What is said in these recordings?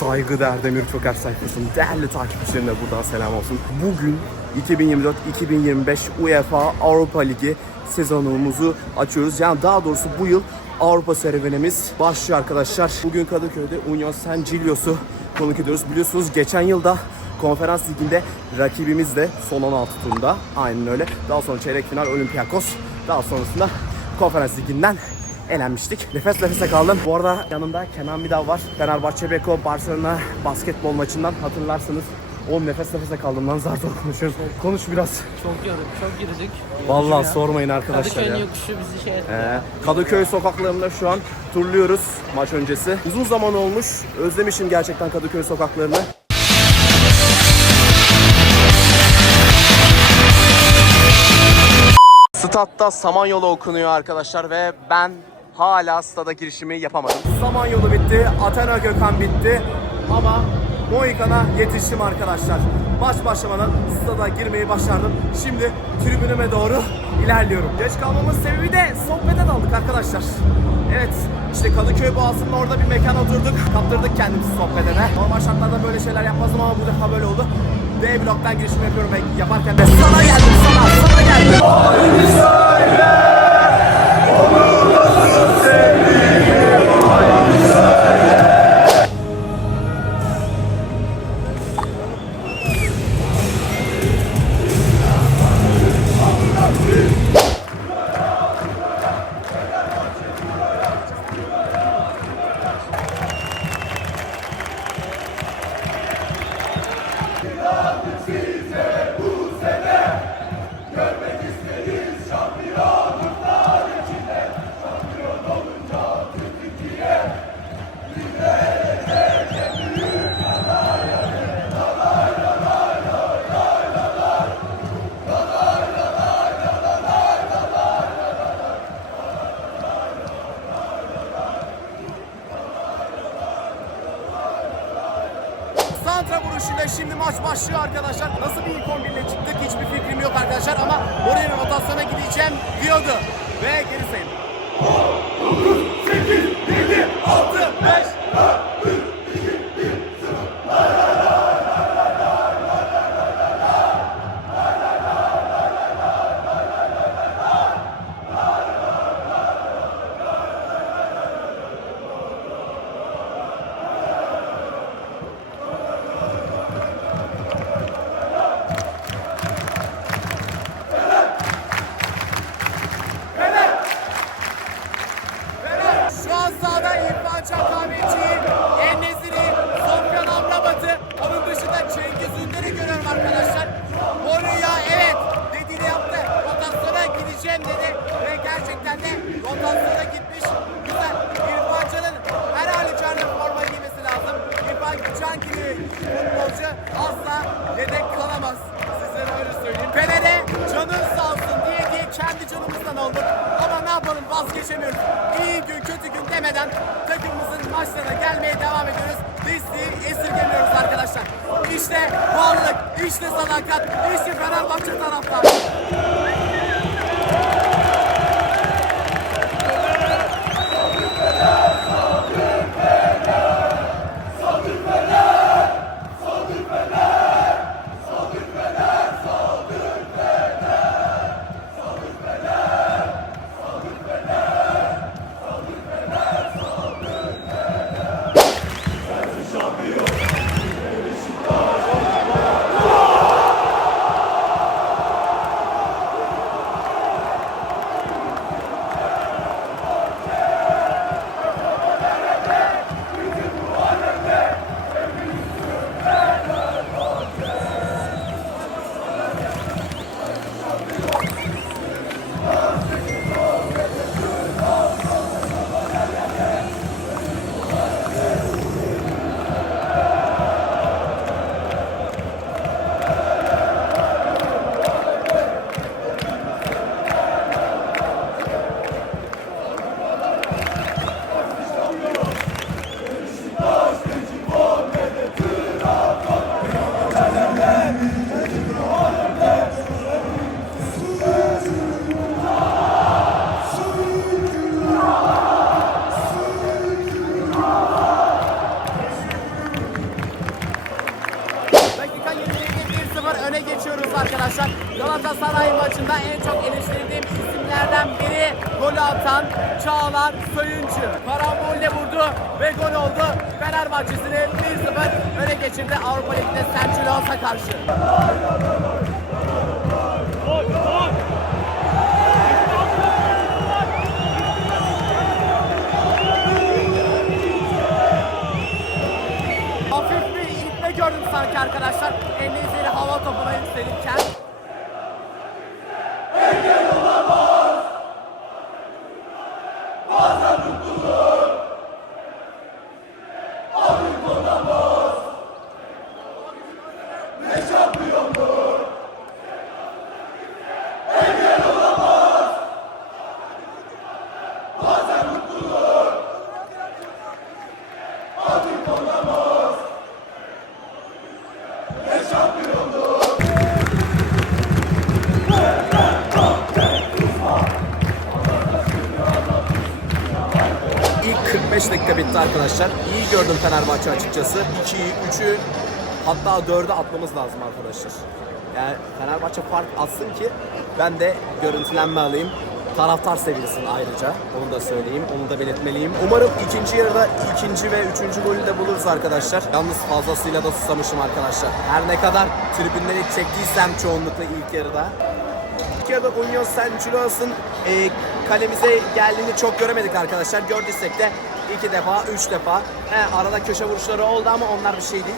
Saygıdeğer Demir Çoker sayfasının değerli takipçilerine buradan selam olsun. Bugün 2024-2025 UEFA Avrupa Ligi sezonumuzu açıyoruz. Yani daha doğrusu bu yıl Avrupa serüvenimiz başlıyor arkadaşlar. Bugün Kadıköy'de Union San Gilios'u konuk ediyoruz. Biliyorsunuz geçen yılda konferans liginde rakibimiz de son 16 turunda. Aynen öyle. Daha sonra çeyrek final Olympiakos. Daha sonrasında konferans liginden elenmiştik. Nefes nefese kaldım. Bu arada yanımda Kenan Midav var. Fenerbahçe Beko Barcelona basketbol maçından hatırlarsınız. Oğlum nefes nefese kaldım lan zar zor konuşuyoruz. Konuş biraz. Çok yorduk, çok yürüdük. Vallahi ya. sormayın arkadaşlar Kadıköy'ün ya. yokuşu bizi şey etti. Ee, Kadıköy sokaklarında şu an turluyoruz maç öncesi. Uzun zaman olmuş. Özlemişim gerçekten Kadıköy sokaklarını. Statta Samanyolu okunuyor arkadaşlar ve ben hala stada girişimi yapamadım. Samanyolu bitti, Athena Gökhan bitti ama Mohikan'a yetiştim arkadaşlar. Maç başlamadan stada girmeyi başardım. Şimdi tribünüme doğru ilerliyorum. Geç kalmamın sebebi de sohbete daldık arkadaşlar. Evet, işte Kadıköy Boğazı'nın orada bir mekana oturduk. Kaptırdık kendimizi sohbetine. Normal şartlarda böyle şeyler yapmazdım ama bu defa böyle oldu. D bloktan girişimi yapıyorum ve yaparken de sana geldim sana, sana geldim. Santra vuruşuyla şimdi maç başlıyor arkadaşlar. Nasıl bir kombinle çıktık hiçbir fikrim yok arkadaşlar ama oraya rotasyona gideceğim diyordu. Ve geri sayım. 8, 7, 6, 5, işte sadakat, arkadaşlar. Galatasaray maçında en çok eleştirdiğim isimlerden biri golü atan Çağlar Söyüncü. Karambolle vurdu ve gol oldu. Fenerbahçe'sini 1-0 öne geçirdi Avrupa Ligi'nde Centurions'a karşı. estoy luchando. İyi gördüm Fenerbahçe açıkçası. 2'yi, 3'ü hatta 4'ü atmamız lazım arkadaşlar. Yani Fenerbahçe fark atsın ki ben de görüntülenme alayım. Taraftar sevilsin ayrıca. Onu da söyleyeyim, onu da belirtmeliyim. Umarım ikinci yarıda ikinci ve üçüncü golü de buluruz arkadaşlar. Yalnız fazlasıyla da susamışım arkadaşlar. Her ne kadar tribünleri çektiysem çoğunlukla ilk yarıda. İlk yarıda Union Saint-Gillois'ın e, kalemize geldiğini çok göremedik arkadaşlar. Gördüysek de iki defa, üç defa. He, arada köşe vuruşları oldu ama onlar bir şey değil.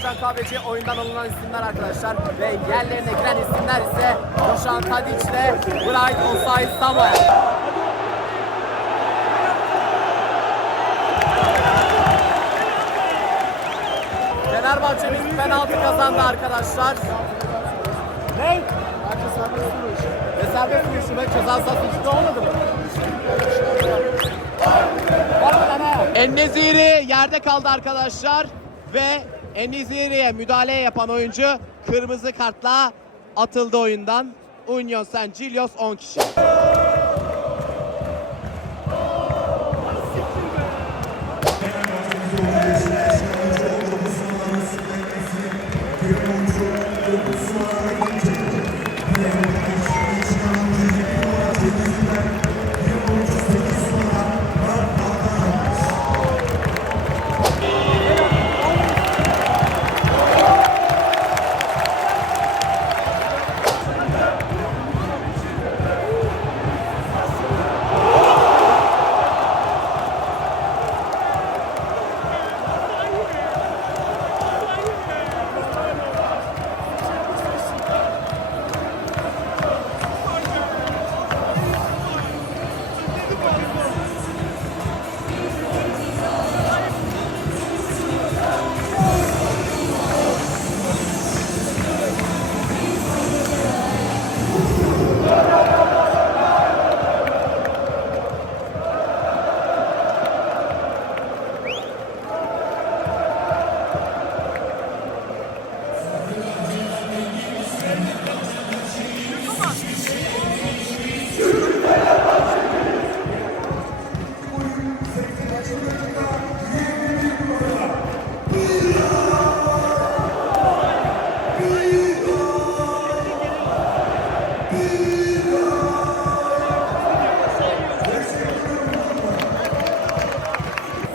Öldür'le İrfan Can Kahveci oyundan alınan isimler arkadaşlar. Ve yerlerine giren isimler ise Dušan Tadić ile Bright Osay Samuel. Fenerbahçe'miz penaltı kazandı arkadaşlar. Ne? Ve serbest vuruşu ve sahası içinde olmadı mı? Enneziri yerde kaldı arkadaşlar ve Eniziri'ye müdahale yapan oyuncu kırmızı kartla atıldı oyundan. Union San Gilios 10 kişi.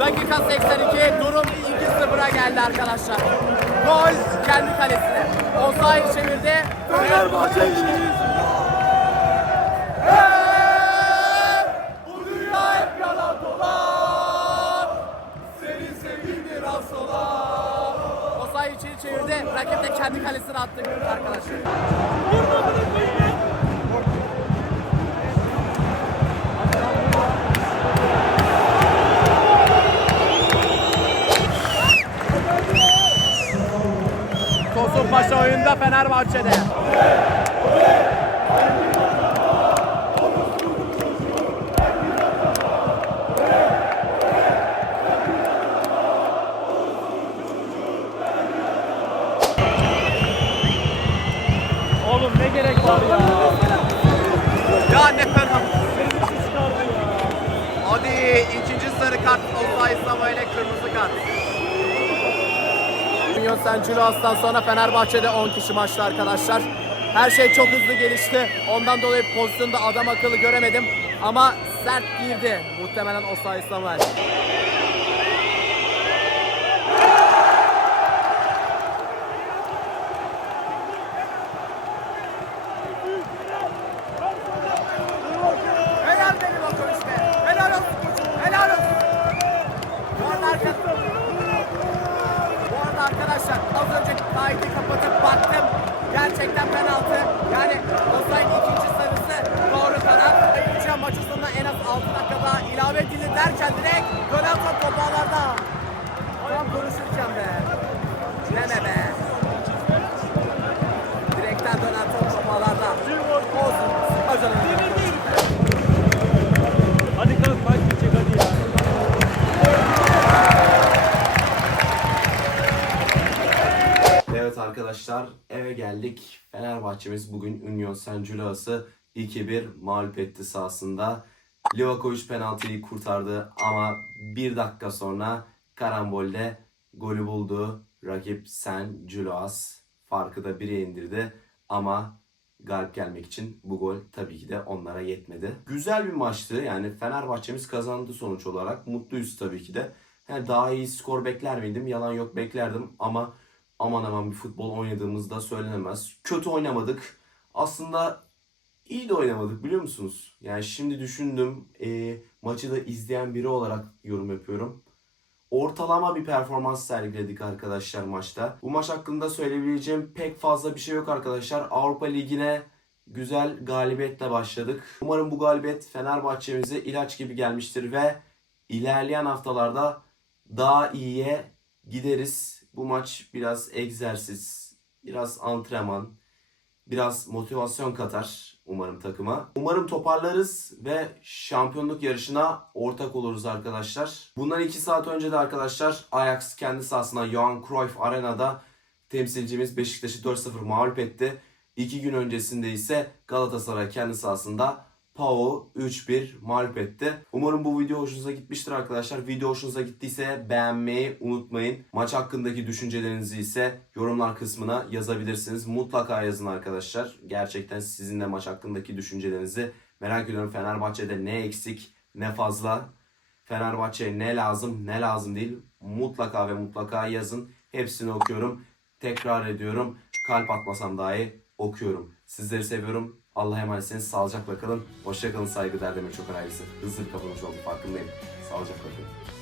Dakika 82 durum 2-0'a geldi arkadaşlar. Gol kendi kalesine. Osayi çevirdi. Fenerbahçe Osayi içeri çevirdi. Rakip de kendi kalesine attı arkadaşlar. Fenerbahçe'de. Oğlum ne gerek var ya? Ya ne penaltı. Hadi ikinci sarı kart Osayi Samuel'e kırmızı kart. Union Saint Gilloas'tan sonra Fenerbahçe'de 10 kişi maçta arkadaşlar. Her şey çok hızlı gelişti. Ondan dolayı pozisyonda adam akıllı göremedim. Ama sert girdi muhtemelen Osayi Samuel. Fenerbahçe'miz bugün Union Saint Gilloas'ı 2-1 mağlup etti sahasında. Livakovic penaltıyı kurtardı ama bir dakika sonra karambolde golü buldu. Rakip Saint Gilloas farkı da 1'e indirdi ama galip gelmek için bu gol tabii ki de onlara yetmedi. Güzel bir maçtı yani Fenerbahçe'miz kazandı sonuç olarak. Mutluyuz tabii ki de. Yani daha iyi skor bekler miydim? Yalan yok beklerdim ama aman aman bir futbol oynadığımızda söylenemez. Kötü oynamadık. Aslında iyi de oynamadık biliyor musunuz? Yani şimdi düşündüm. e, maçı da izleyen biri olarak yorum yapıyorum. Ortalama bir performans sergiledik arkadaşlar maçta. Bu maç hakkında söyleyebileceğim pek fazla bir şey yok arkadaşlar. Avrupa Ligi'ne güzel galibiyetle başladık. Umarım bu galibiyet Fenerbahçe'mize ilaç gibi gelmiştir ve ilerleyen haftalarda daha iyiye gideriz. Bu maç biraz egzersiz, biraz antrenman, biraz motivasyon katar umarım takıma. Umarım toparlarız ve şampiyonluk yarışına ortak oluruz arkadaşlar. Bundan 2 saat önce de arkadaşlar Ajax kendi sahasına Johan Cruyff Arena'da temsilcimiz Beşiktaş'ı 4-0 mağlup etti. 2 gün öncesinde ise Galatasaray kendi sahasında PAOK'u 3-1 mağlup. Umarım bu video hoşunuza gitmiştir arkadaşlar. Video hoşunuza gittiyse beğenmeyi unutmayın. Maç hakkındaki düşüncelerinizi ise yorumlar kısmına yazabilirsiniz. Mutlaka yazın arkadaşlar. Gerçekten sizin de maç hakkındaki düşüncelerinizi merak ediyorum. Fenerbahçe'de ne eksik ne fazla. Fenerbahçe'ye ne lazım ne lazım değil. Mutlaka ve mutlaka yazın. Hepsini okuyorum. Tekrar ediyorum. Kalp atmasam dahi okuyorum. Sizleri seviyorum. Allah'a emanetsiniz. Sağlıcakla kalın. Hoşça kalın. Saygıdeğer demek çok önemlisi. Hızlı bir kapanış oldu. Farkındayım. Sağlıcakla kalın.